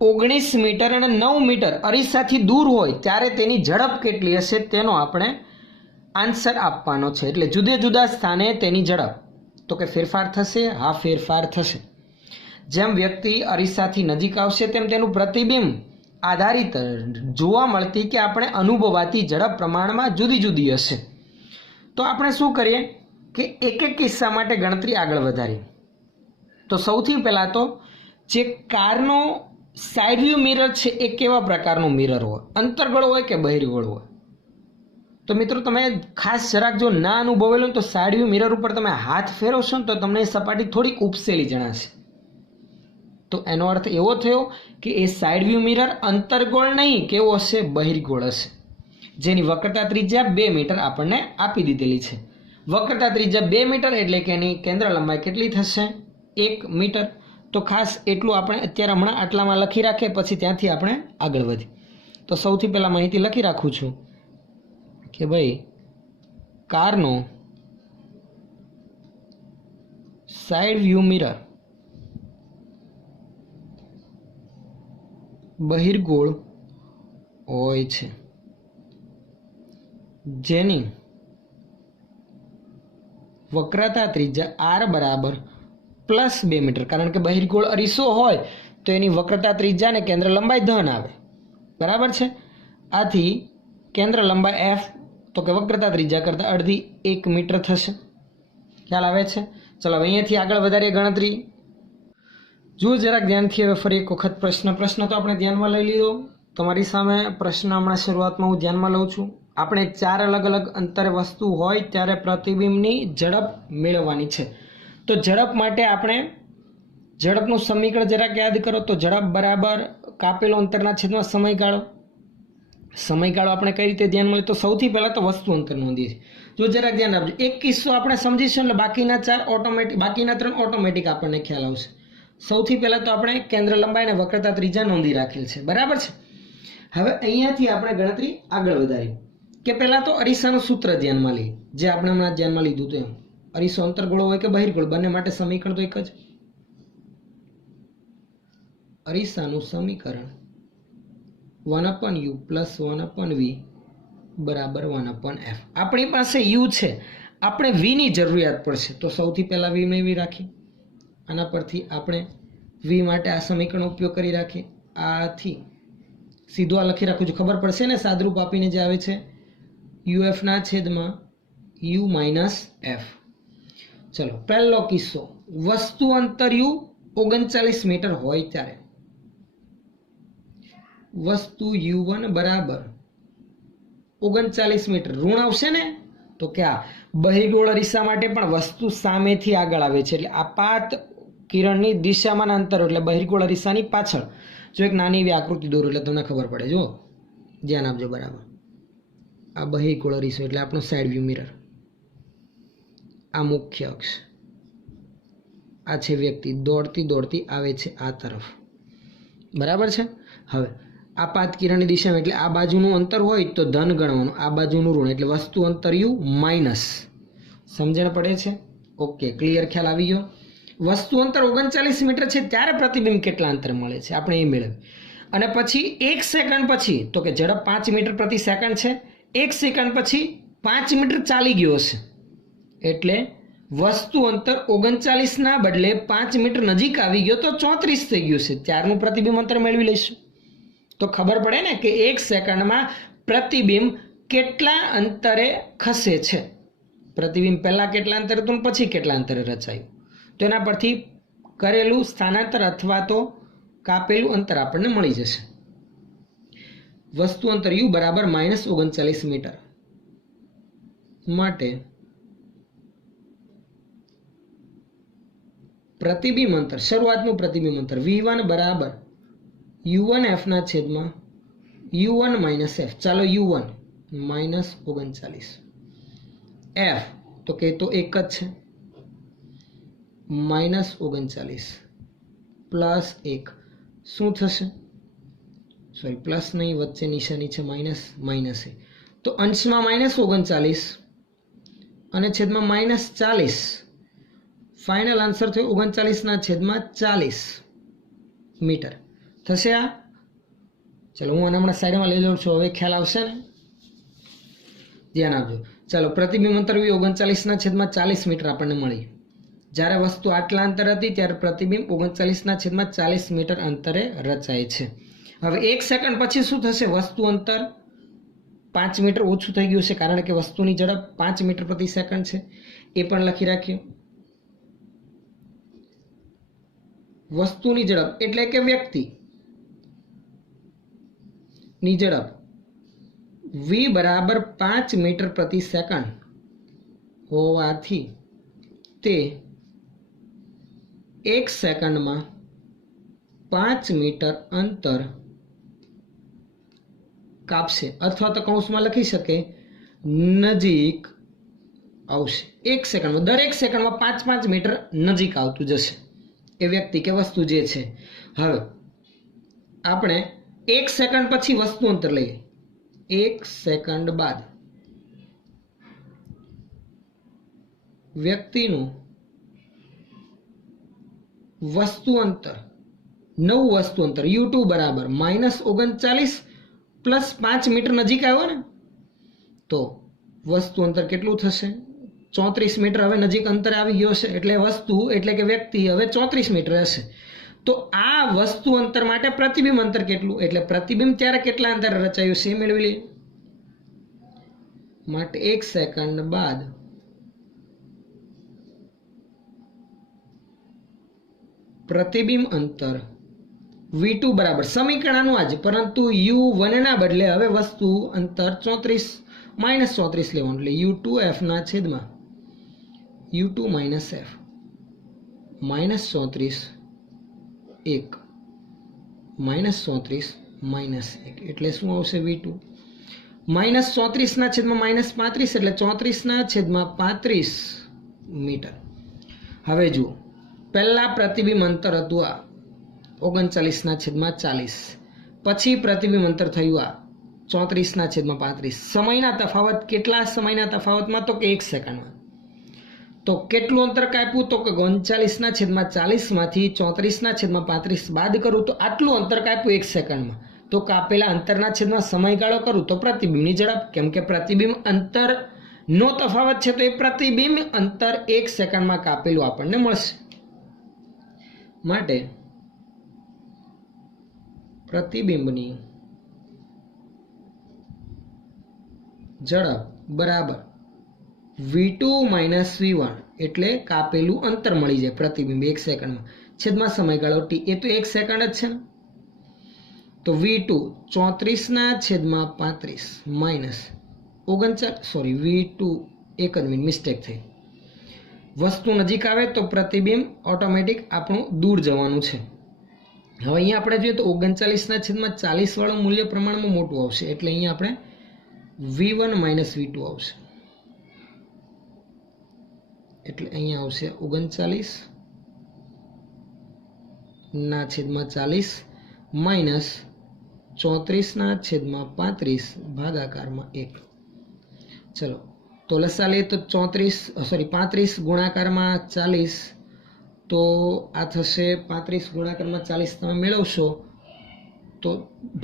19 મીટર અને 9 મીટર અરીસાથી દૂર હોય ત્યારે તેની ઝડપ કેટલી હશે તેનો આપણે આન્સર આપવાનો છે. એટલે જુદા જુદા સ્થાને તેની ઝડપ તો કે ફેરફાર થશે. હા, ફેરફાર થશે. જેમ વ્યક્તિ અરીસાથી નજીક આવશે તેમ તેનું પ્રતિબિંબ આધારિત જોવા મળતી કે આપણે અનુભવાતી ઝડપ પ્રમાણમાં જુદી જુદી હશે. તો આપણે શું કરીએ કે એક એક કિસ્સા માટે ગણતરી આગળ વધારીએ. તો સૌથી પહેલાં તો જે કારનો સાઇડ વ્યૂ મિરર છે એ કેવા પ્રકારનું મિરર હોય? અંતર્ગોળ હોય કે બહિર્ગોળ હોય? તો મિત્રો તમે ખાસ જરાક જો ના અનુભવેલું તો સાઇડ વ્યૂ મિરર ઉપર તમે હાથ ફેરવશો ને તો તમને સપાટી થોડીક ઉપસેલી જણાશે. તો એનો અર્થ એવો થયો કે એ સાઇડ વ્યૂ મિરર અંતર્ગોળ નહીં, કેવો હશે? બહિર્ગોળ હશે. જેની વક્રતા ત્રિજ્યા 2 મીટર આપણને આપી દીધેલી છે. વક્રતા ત્રિજ્યા 2 મીટર એટલે કે એની કેન્દ્ર લંબાઈ કેટલી થશે? 1 મીટર. તો ખાસ એટલું આપણે અત્યારે હમણાં આટલામાં લખી રાખીએ, પછી ત્યાંથી આપણે આગળ વધીએ. તો સૌથી પહેલાં માહિતી લખી રાખું છું કે ભાઈ કારનો સાઇડ વ્યૂ મિરર બહિર્ગોળ હોય છે, જેની વક્રતા ત્રિજ્યા r બરાબર +2 મીટર. કારણ કે બહિર્ગોળ અરીસો હોય તો એની વક્રતા ત્રિજ્યા ને કેન્દ્ર લંબાઈ ધન આવે, બરાબર છે. આથી કેન્દ્ર લંબાઈ f તો કે વક્રતા ત્રિજ્યા કરતાં અડધી 1 મીટર થશે. ખ્યાલ આવે છે? ચલો હવે અહીંયાથી આગળ વધારીએ ગણતરી. જુઓ જરાક ધ્યાનથી. હવે ફરી એક વખત પ્રશ્ન તો આપણે ધ્યાનમાં લઈ લીધો. તમારી સામે પ્રશ્ન હમણાં શરૂઆતમાં હું ધ્યાનમાં લઉં છું. આપણે 4 અલગ અલગ અંતરે વસ્તુ હોય ત્યારે પ્રતિબિંબની ઝડપ મેળવવાની છે. તો ઝડપ માટે આપણે ઝડપનું સમીકરણ જરાક યાદ કરો. તો ઝડપ બરાબર કાપેલો અંતરના છેદમાં સમયગાળો. સમયગાળો આપણે કઈ રીતે ધ્યાનમાં લઈએ? તો સૌથી પહેલા તો વસ્તુ અંતર નોંધીએ છીએ. જો જરાક ધ્યાન આપજો. એક કિસ્સો આપણે સમજીશું એટલે બાકીના 3 ઓટોમેટિક આપણને ખ્યાલ આવશે. સૌથી પહેલા તો આપણે કેન્દ્ર લંબાઈ અને વક્રતા ત્રિજ્યા નોંધી રાખેલ છે. બરાબર છે. હવે અહીંયાથી આપણે ગણતરી આગળ વધારી કે પહેલા તો અરીસાનું સૂત્ર ધ્યાનમાં લઈએ, જે આપણે હમણાં ધ્યાનમાં લીધું હતું એમ. અરીસો અંતર્ગોળો હોય કે બહિર્ગોળ, બંને માટે સમીકરણ તો એક જ. અરીસાનું સમીકરણ 1/u + 1/v બરાબર 1/f. આપણી પાસે u છે, આપણે v ની જરૂરિયાત પડશે. તો સૌથી પહેલા v મેળવી રાખીએ. આના પરથી આપણે v માટે આ સમીકરણનો ઉપયોગ કરી રાખીએ. આથી સીધું આ લખી રાખું છું, ખબર પડશે ને સાદરૂપ આપીને જે આવે છે uf ના છેદમાં u - f. ચલો પહેલો કિસ્સો, વસ્તુ અંતર u 39 મીટર હોય ત્યારે વસ્તુ u1 બરાબર 39 મીટર. ઋણ આવશે ને? તો કે આ બહિર્ગોળ અરીસા માટે પણ વસ્તુ સામેથી આગળ આવે છે, એટલે આપાત કિરણની દિશામાં અંતર એટલે બહિર્ગોળ અરીસાની પાછળ. જો એક નાની એવી આકૃતિ દોરો એટલે તમને ખબર પડે. જો ધ્યાન આપજો. બરાબર, આ બહિર્ગોળ અરીસો એટલે આપણો સાઇડ વ્યૂ મિરર. આ મુખ્ય અક્ષ. આ છે વ્યક્તિ દોડતી દોડતી આવે છે આ તરફ. બરાબર છે. હવે આપાત કિરણની દિશામાં એટલે આ બાજુનું અંતર હોય તો ધન ગણવાનું, આ બાજુનું ઋણ, એટલે વસ્તુ અંતર u માઇનસ. સમજણ પડે છે? ઓકે, ક્લિયર, ખ્યાલ આવી ગયો. વસ્તુ અંતર 39 મીટર છે ત્યારે પ્રતિબિંબ કેટલા અંતર મળે છે આપણે એ મેળવ્યું. અને પછી 1 સેકન્ડ પછી, તો કે ઝડપ 5 મીટર પ્રતિ સેકન્ડ છે, 1 સેકન્ડ પછી 5 મીટર ચાલી ગયો છે, એટલે વસ્તુ અંતર 39 ના બદલે 5 મીટર નજીક આવી ગયો તો 34 થઈ ગયું છે. ત્યારનું પ્રતિબિંબ અંતર મેળવી લઈશું. તો ખબર પડે ને કે 1 સેકન્ડમાં પ્રતિબિંબ કેટલા અંતરે ખસે છે. પ્રતિબિંબ પહેલા કેટલા અંતરે હતું પછી કેટલા અંતરે રચાયું, તો એના પરથી કરેલું સ્થાનાંતર અથવા તો કાપેલું અંતર આપણને મળી જશે. વસ્તુ અંતર u બરાબર -39 મીટર માટે પ્રતિબિંબ અંતર, શરૂઆતનું પ્રતિબિંબ અંતર v1 બરાબર u1f ના છેદમાં u1 - f. ચાલો u1 -39 f તો કે તો એક જ છે, -39 પ્લસ 1 શું થશે? સોરી, પ્લસ નહીં, વચ્ચે નિશાની છે માઇનસ એ. તો અંશમાં -39 અને છેદમાં -40. ફાઇનલ આન્સર થયો 39 ના છેદમાં 40 મીટર થશે આ. ચલો હું આને હમણાં સાઈડમાં લઈ લઉં છું, હવે ખ્યાલ આવશે ને? ધ્યાન આપજો. ચાલો, પ્રતિબિંબ અંતર 39 ના છેદમાં 40 મીટર આપણને મળી. જ્યારે વસ્તુ આટલા અંતર હતી ત્યારે પ્રતિબિંબ 39 ના છેદમાં 40 મીટર અંતરે રચાય છે. હવે 1 સેકન્ડ પછી શું થશે? વસ્તુ અંતર 5 મીટર ઓછું થઈ ગયું છે, કારણ કે વસ્તુની ઝડપ 5 મીટર પ્રતિ સેકન્ડ છે. એ પણ લખી રાખ્યું. વસ્તુની ઝડપ એટલે કે વ્યક્તિ ની ઝડપ v બરાબર 5 મીટર પ્રતિ સેકન્ડ હોવાથી તે 1 સેકન્ડમાં 5 મીટર અંતર કાપશે, અથવા તો કૌંસમાં લખી શકે નજીક આવશે. 1 સેકન્ડમાં, દરેક સેકન્ડમાં 5 મીટર નજીક આવતું જશે એ વ્યક્તિ કે વસ્તુ જે છે. હવે આપણે 1 સેકન્ડ પછી વસ્તુ અંતર લઈએ. 1 સેકન્ડ બાદ વ્યક્તિનું વસ્તુ અંતર, નવું વસ્તુ અંતર u2 બરાબર -39 પ્લસ 5 મીટર નજીક આવ્યો ને, તો વસ્તુ અંતર કેટલું થશે? 34 મીટર હવે નજીક અંતર આવી ગયો છે, એટલે વસ્તુ એટલે કે વ્યક્તિ હવે 34 મીટર હશે. તો આ વસ્તુ અંતર માટે પ્રતિબિંબ અંતર કેટલું, એટલે પ્રતિબિંબ ત્યારે કેટલા અંતરે રચાયું છે એ મેળવી લઈએ. માટે 1 સેકન્ડ બાદ પ્રતિબિંબ અંતર v2 બરાબર સમીકરણનું આજ, પરંતુ u1 ના બદલે હવે વસ્તુ અંતર 34 -34 લેવાનું એટલે U2F ના છેદમાં U2 - F -34 1 -34 -1 એટલે શું આવશે V2 -34 ના છેદમાં -35 એટલે 34 ના છેદમાં 35 મીટર. હવે જુઓ પહેલા પ્રતિબિંબ અંતર હતું આ 39 ના છેદમાં 40 પછી પ્રતિબિંબ અંતર થયું આ 34 ના છેદમાં 35 સમયના તફાવત કેટલા સમયના તફાવતમાં તો કે 1 સેકન્ડમાં તો કેટલું અંતર કાપ્યું તો કે 39 ના છેદમાં 40 માંથી 34 ના છેદમાં 35 બાદ કરું તો આટલું અંતર કાપ્યું 1 સેકન્ડમાં તો કાપેલા અંતરના છેદમાં સમયગાળો કરું તો પ્રતિબિંબની ઝડપ કેમ કે પ્રતિબિંબ અંતર નો તફાવત છે તો એ પ્રતિબિંબ અંતર 1 સેકન્ડમાં કાપેલું આપણને મળશે માટે પ્રતિબિંબની ઝડપ બરાબર V2 - V1 એટલે કાપેલું અંતર મળી જાય પ્રતિબિંબ 1 સેકન્ડમાં છેદમાં સમયગાળો t એ તો 1 સેકન્ડ જ છે ને તો V2 34 ના છેદમાં 35 માઇનસ 39 V2 એક જ મિનિટ મિસ્ટેક થઈ વસ્તુ નજીક આવે તો પ્રતિબિંબ ઓટોમેટિક આપણું દૂર જવાનું છે. હવે અહીંયા આપણે જોઈએ તો 39 ના છેદમાં 40 વાળું મૂલ્ય પ્રમાણમાં મોટું આવશે એટલે અહીંયા આપણે V1 - V2 આવશે એટલે અહીંયા આવશે 39 ના છેદમાં 40 માઇનસ 34 ના છેદમાં 35 ભાગાકારમાં 1. ચલો તો લસા લઈએ તો 35 ગુણાકારમાં 40 તો આ થશે 35 ગુણાકારમાં 40 તમે મેળવશો તો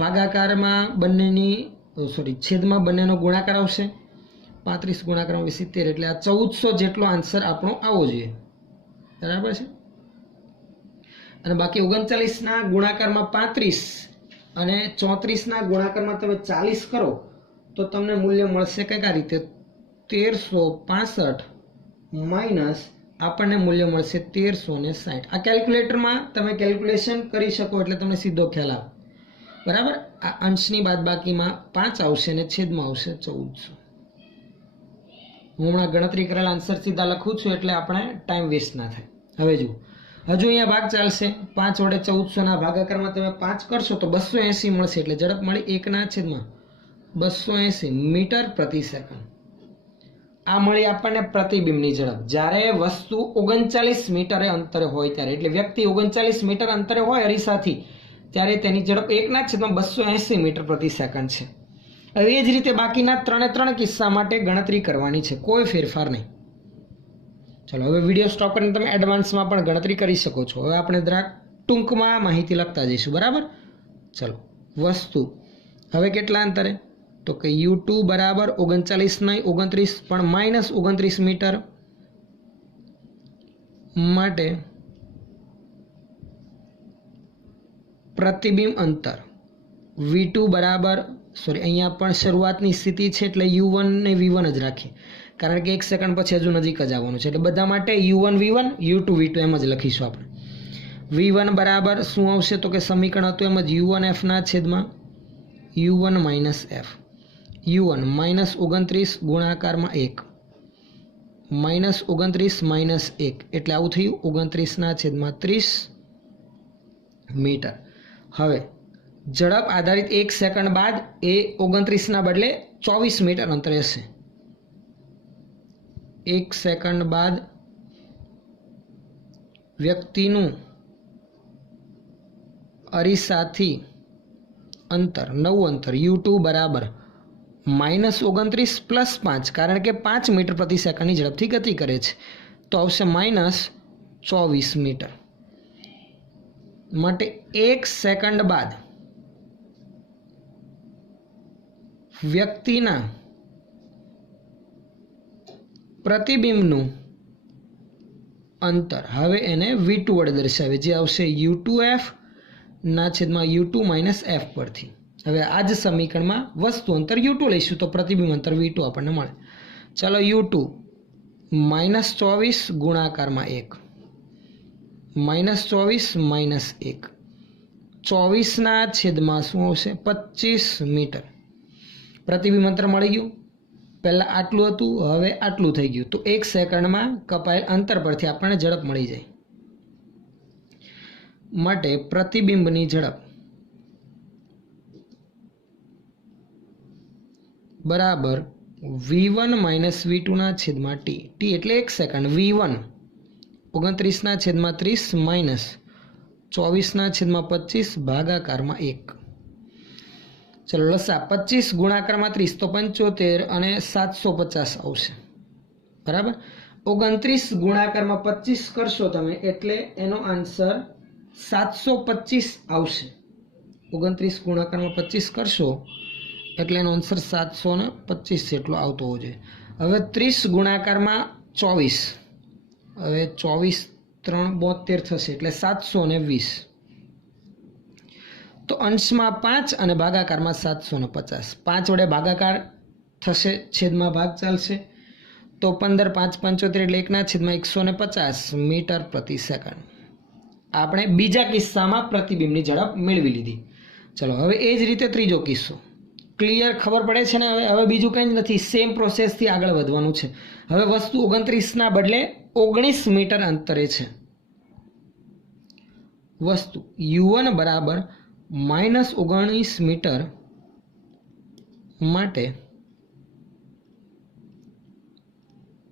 ભાગાકારમાં બંનેની છેદમાં બંનેનો ગુણાકાર આવશે 35 ગુણાકારમાં 70 એટલે આ 1400 જેટલો આન્સર આપણો આવવો જોઈએ બરાબર છે. અને બાકી 39 ના ગુણાકારમાં 35 અને 34 ના ગુણાકારમાં તમે 40 કરો તો તમને મૂલ્ય મળશે કંઈક આ રીતે 1365 માઇનસ આપણને મૂલ્ય મળશે 1360. આ કેલ્ક્યુલેટરમાં તમે કેલ્ક્યુલેશન કરી શકો એટલે તમને સીધો ખ્યાલ આવે બરાબર. આ અંશની બાદબાકીમાં 5 આવશે અને છેદમાં આવશે 1400. હું હમણાં ગણતરી કરેલા આન્સર સીધા લખું છું એટલે આપણે ટાઈમ વેસ્ટ ના થાય. હવે જુઓ હજુ અહીંયા ભાગ ચાલશે 5 વડે 1400 ના ભાગાકારમાં તમે 5 કરશો તો 280 મળશે એટલે ઝડપ મળી 1 ના છેદમાં 280 મીટર પ્રતિ સેકન્ડ. આ મળી આપણને પ્રતિબિંબની ઝડપ જ્યારે વસ્તુ 39 મીટરે અંતરે હોય ત્યારે એટલે વ્યક્તિ 39 મીટર અંતરે હોય અરીસાથી ત્યારે તેની ઝડપ 1 ના છેદમાં 280 મીટર પ્રતિ સેકન્ડ છે. હવે એ જ રીતે બાકીના 3 કિસ્સા માટે ગણતરી કરવાની છે કોઈ ફેરફાર નહીં. ચલો હવે વિડીયો સ્ટોપ કરીને તમે એડવાન્સમાં પણ ગણતરી કરી શકો છો. હવે આપણે જરાક ટૂંકમાં માહિતી લખતા જઈશું બરાબર. ચલો વસ્તુ હવે કેટલા અંતરે તો કે U2 બરાબર 39 નહીં 29 પણ -29 મીટર માટે પ્રતિબિંબ અંતર V2 બરાબર અહીંયા પણ શરૂઆતની સ્થિતિ છે એટલે U1 ને V1 જ રાખીએ કારણ કે 1 સેકન્ડ પછી હજુ નજીક જ આવવાનું છે એટલે બધા માટે U1 V1 U2 V2 એમ જ લખીશું આપણે. V1 બરાબર શું આવશે તો કે સમીકરણ હતું એમ જ U1F ના છેદમાં U1 - F U1 -29 ગુણાકારમાં 1 -29 -1 એટલે આવું થયું 29 ના છેદમાં 30 મીટર. હવે ઝડપ આધારિત 1 સેકન્ડ બાદ એ 29 ના બદલે 24 મીટર અંતરે હશે. 1 સેકન્ડ બાદ વ્યક્તિનું અરીસાથી અંતર નવું અંતર U2 બરાબર -29 + 5 કારણ કે 5 મીટર પ્રતિ સેકન્ડની ઝડપથી ગતિ કરે છે તો આવશે -24 મીટર. માટે 1 સેકન્ડ બાદ વ્યક્તિના પ્રતિબિંબનું અંતર હવે એને V2 વડે દર્શાવે જે આવશે U2F ના છેદમાં U2 - F પરથી. હવે આ જ સમીકરણમાં વસ્તુ અંતર U2 લઈશું તો પ્રતિબિંબ અંતર V2 આપણને મળે. ચાલો U2 -24 ગુણાકારમાં 1 -24 - 1 24 ના છેદમાં શું આવશે 25 મીટર પ્રતિબિંબ અંતર મળી ગયું. પહેલાં આટલું હતું, હવે આટલું થઈ ગયું. તો 1 સેકન્ડમાં કપાયેલ અંતર પરથી આપણને ઝડપ મળી જાય. માટે પ્રતિબિંબની ઝડપ બરાબર v1 માઇનસ v2 ના છેદમાં t. t એટલે 1 સેકન્ડ. v1 29 ના છેદમાં 30 માઇનસ 24 ના છેદમાં 25 ભાગાકારમાં 1. ચલો લસા 25 ગુણાકારમાં 30 તો 75 અને 750 આવશે. બરાબર. 29 ગુણાકારમાં 25 કરશો તમે એટલે એનો આન્સર 725 આવશે. 29 ગુણાકારમાં 25 કરશો એટલે એનો આન્સર 725 જેટલો આવતો હોવો જોઈએ. હવે 30 ગુણાકારમાં 24, હવે 24 3 72 થશે એટલે 720. તો અંશમાં 5 અને ભાગાકારમાં 750. 5 વડે ભાગાકાર થશે, છેદમાં ભાગ ચાલશે. તો 15 5 75 એટલે 1/150 મીટર પ્રતિ સેકન્ડ. આપણે બીજા કિસ્સામાં પ્રતિબિંબની ઝડપ મેળવી લીધી. ચલો હવે એ જ રીતે ત્રીજો કિસ્સો. ક્લિયર ખબર પડે છે ને? હવે બીજું કંઈ જ નથી, સેમ પ્રોસેસથી આગળ વધવાનું છે. હવે વસ્તુ 29ના બદલે 19 મીટર અંતરે છે. વસ્તુ u1 બરાબર -19 મીટર માટે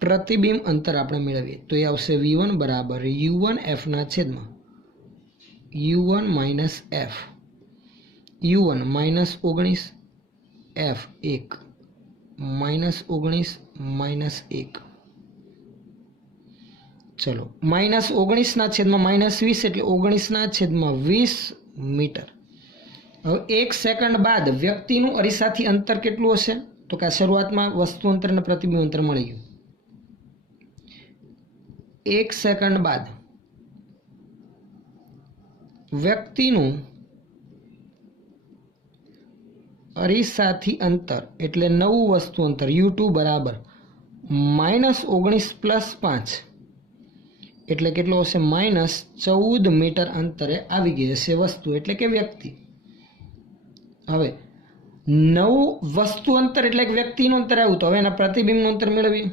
પ્રતિબિંબ અંતર આપણે મેળવીએ તો એ આવશે v1 બરાબર u1 f ના છેદમાં u1 minus f. u1 -19 f 1 -19 -1. ચલો -19 ના છેદમાં -20 એટલે 19 ના છેદમાં 20 મીટર. હવે 1 સેકન્ડ બાદ વ્યક્તિનું અરીસાથી અંતર કેટલું હશે? તો કે શરૂઆતમાં વસ્તુ અંતર અને પ્રતિબિંબ અંતર મળી ગયું. 1 સેકન્ડ બાદ વ્યક્તિનું અરીસાથી અંતર એટલે નવું વસ્તુ અંતર u2 બરાબર -19 પ્લસ 5 એટલે કેટલો હશે? -14 મીટર અંતરે આવી ગઈ હશે વસ્તુ એટલે કે વ્યક્તિ. હવે નવું વસ્તુ અંતર એટલે કે વ્યક્તિનું અંતર આવ્યું તો હવે એના પ્રતિબિંબનું અંતર મેળવીએ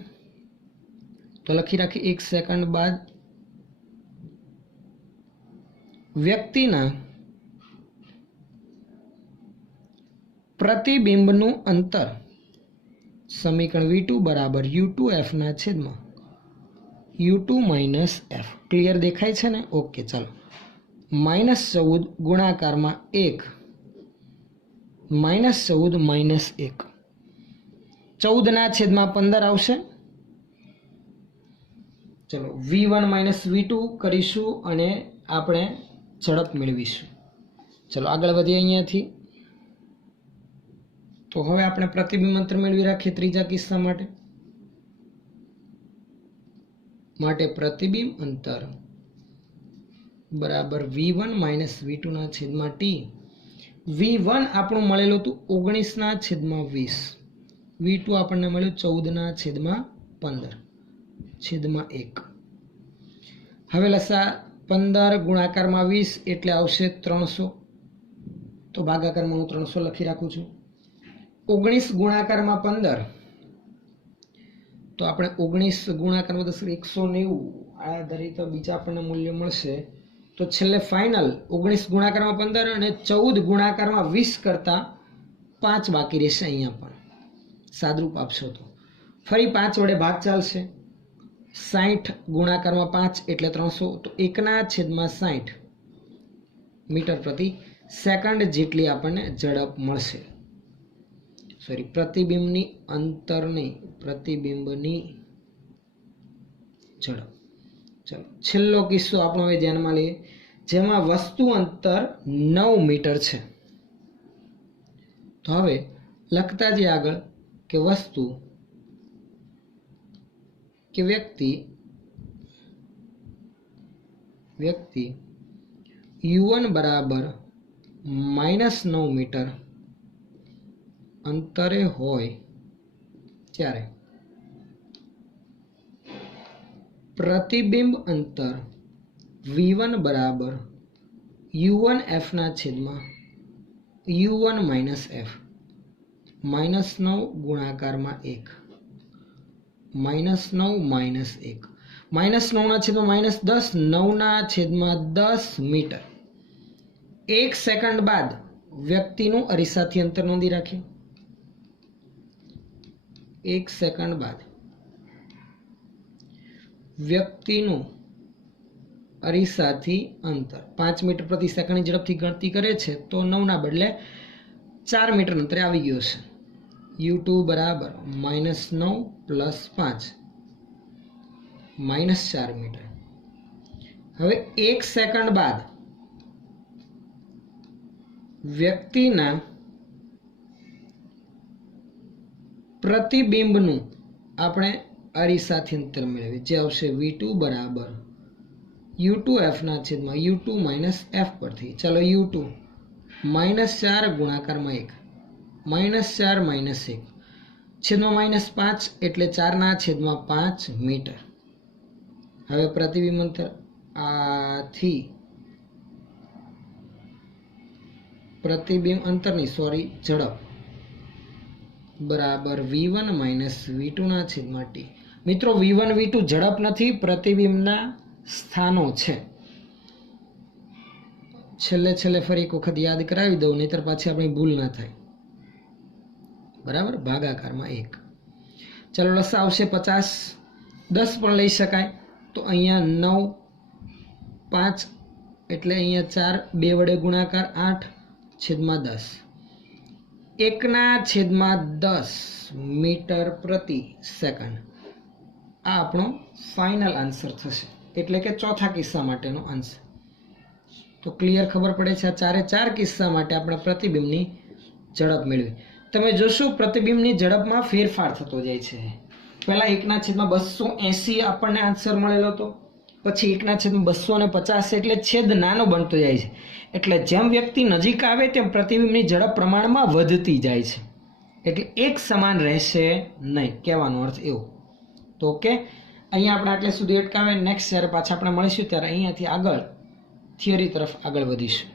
તો લખી રાખીએ 1 સેકન્ડ બાદ વ્યક્તિના પ્રતિબિંબનું અંતર સમીકરણ v2 બરાબર u2f ના છેદમાં u2 માઇનસ f. ક્લિયર દેખાય છે ને? ઓકે ચાલો. -14 ગુણાકારમાં 1 -14 -1 14 ના છેદમાં 15 આવશે. ચલો v1 માઇનસ v2 કરીશું અને આપણે ઝડપ મેળવીશું. ચલો આગળ વધીએ અહીંયાથી. તો હવે આપણે પ્રતિબિંબ અંતર મેળવી રાખીએ ત્રીજા કિસ્સા માટે પ્રતિબિંબ અંતર બરાબર v1 માઇનસ v2 ના છેદમાં t. v1 આપણું મળેલું હતું 19 ના છેદમાં 20, v2 આપણને મળ્યું 14 ના છેદમાં 15 છેદમાં 1. હવે લસા 15 ગુણાકારમાં 20 એટલે આવશે 300. તો ભાગાકારમાં હું 300 લખી રાખું છું. 19 ગુણાકારમાં 15 તો આપણે 19 ગુણાકારમાં 190 આ ધરી તો બીજા આપણને મૂલ્ય મળશે. તો છેલ્લે ફાઇનલ 19 ગુણાકારમાં 15 અને 14 ગુણાકારમાં 20 કરતા 5 બાકી રહેશે. અહીંયા પણ સાદરૂપ આપશો તો ફરી 5 વડે ભાગ ચાલશે. 60 ગુણાકારમાં 5 એટલે 300 તો 1/60 મીટર પ્રતિ સેકન્ડ જેટલી આપણને ઝડપ મળશે. સોરી, પ્રતિબિંબની અંતરની પ્રતિબિંબની ઝડપ. ચલો છેલ્લો કિસ્સો આપણો હવે ધ્યાનમાં લઈએ જેમાં વસ્તુ અંતર 9 મીટર છે. તો હવે લખતા જઈએ આગળ કે વસ્તુ કે વ્યક્તિ u1 બરાબર -9 મીટર અંતરે હોય ત્યારે પ્રતિબિંબ અંતર v1 બરાબર u1 f ના છેદમાં u1 માઇનસ f -9 ગુણાકારમાં 1 -9 -1 -9/-10 9/10 મીટર. 1 સેકન્ડ બાદ વ્યક્તિનું અરીસાથી અંતર નોંધી રાખીએ. 1 સેકન્ડ બાદ વ્યક્તિનું અરીસાથી અંતર 5 મીટર પ્રતિ સેકન્ડની ઝડપથી ગણતરી કરે છે તો 9ના બદલે 4 મીટર અંતરે આવી ગયો છે. u2 બરાબર -9 + 5 -4 મીટર. હવે 1 સેકન્ડ બાદ વ્યક્તિના પ્રતિબિંબનું આપણે અરીસાથી અંતર મેળવીએ, જે આવશે v2 બરાબર u2f/u2 - f પરથી. ચાલો u2 -4 ગુણાકારમાં 1 -4 - 1 છેદમાં -5 એટલે 4/5 મીટર. હવે પ્રતિબિંબ અંતર આથી પ્રતિબિંબ અંતરની ઝડપ બરાબર v1 - v2/t. મિત્રો v1 v2 ઝડપ નથી, પ્રતિબિંબના સ્થાનો છે. છેલ્લે ફરી એક વખત યાદ કરાવી દઉં, નહીતર પાછી આપણી ભૂલ ના થાય. બરાબર, ભાગાકારમાં 1. ચાલો લસા આવશે 50. 10 પણ લઈ શકાય, તો અહીંયા 9 5 એટલે અહીંયા 4 2 વડે ગુણાકાર 8/10 1/10 મીટર પ્રતિ સેકન્ડ. આ આપણો ફાઇનલ આન્સર થશે, એટલે કે ચોથા કિસ્સા માટેનો આન્સર. તો ક્લિયર ખબર પડે છે. આ 4 કિસ્સા માટે આપણે પ્રતિબિંબની ઝડપ મેળવી. તમે જોશો પ્રતિબિંબની ઝડપમાં ફેરફાર થતો જાય છે. પહેલા 1/280 આપણને આન્સર મળેલો હતો, પછી 1/250 એટલે છેદ નાનો બનતો જાય છે. એટલે જેમ વ્યક્તિ નજીક આવે તેમ પ્રતિબિંબની ઝડપ પ્રમાણમાં વધતી જાય છે. એટલે એક સમાન રહેશે નહીં, કહેવાનો અર્થ એવો. તો ઓકે, અહીંયા આપણે આટલે સુધી અટકાવે. નેક્સ્ટ જ્યારે પાછા આપણે મળીશું ત્યારે અહીંયાથી આગળ થિયરી તરફ આગળ વધીશું.